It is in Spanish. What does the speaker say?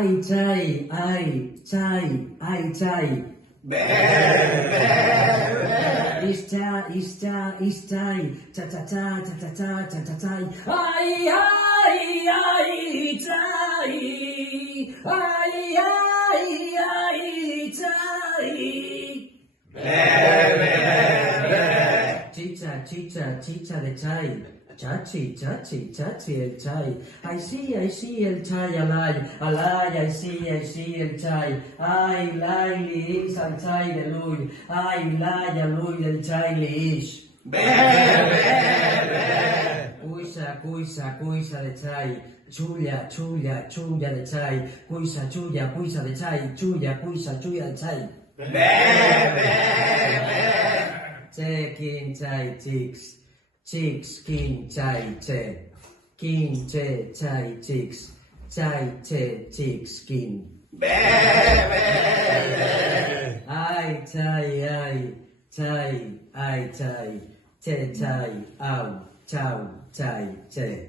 Ai, chai, ai, chai, ai, chai. Ishta, ishta, ishtai, cha cha cha cha cha cha cha cha cha. Ai, ai, ai, chai. Ai, ai, ai, chai. Chicha, chicha, chicha de chai. Chachi, chachi, chachi el chai. I see el chai alay. Alay, I see el chai. Ay, lai, li, is al chai de lui. Ay, lai, lui del chai li is. Cuisa, cuisa, cuisa de chai. Chulla, chulla, chulla de chai. Cuisa, chulla, cuisa de chai. Chulla, cuisa, chulla de chai. Check-in chai chicks. Chicks, king, chai, che. King, che, chai, chicks. Chai, che, chicks, king. Ai, chai, ai. Chai, ai, chai. Che, chai, au. Chau, chai, che.